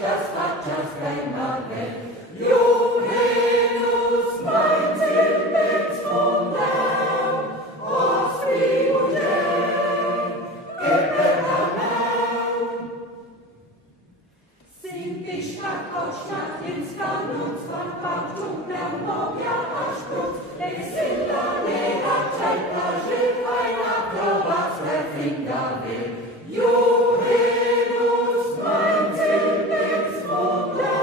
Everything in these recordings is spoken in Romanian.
das Vaters deiner Welt. Juvenus, mein Silbenswunder, os Figurem, Gepernaum. Sind die Stadt aus Stadt ins Kanons, von Partum, Mogia, Aschbrut, Exilla, Nera, Tenta, Schild, ein Akrobat, der Finger will. Juvenus, mein Silbenswunder,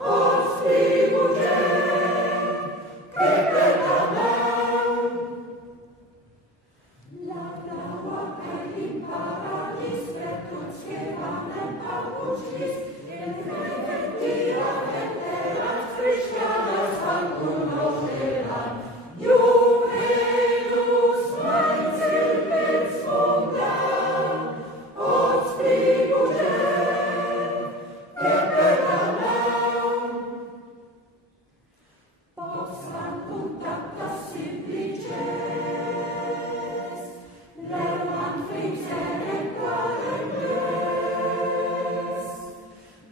os Figurem, Gepernaum. La Dauer im Paradies wird uns gewannen, Paulus schließt, in Frieden dir, wenn als Christianes Hand und noch an. Juvenus, mein Silbenswunder, os Figurem, Gepernaum. Possam punctas simplices, lerman frimsere quarendes,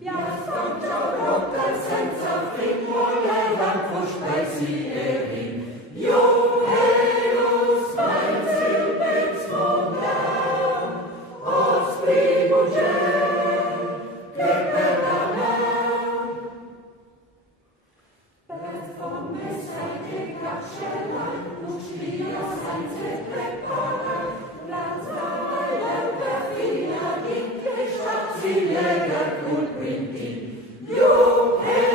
biastam ciaurotel senza frimmo, lerman fuspesi erin. Juvenus, mein Silbenswunder, os Figurem, Gepernaum. Performes aite capscelai, Lucias einze prepara, Lanza per fina, in che stazione cult quinti. Juvenus,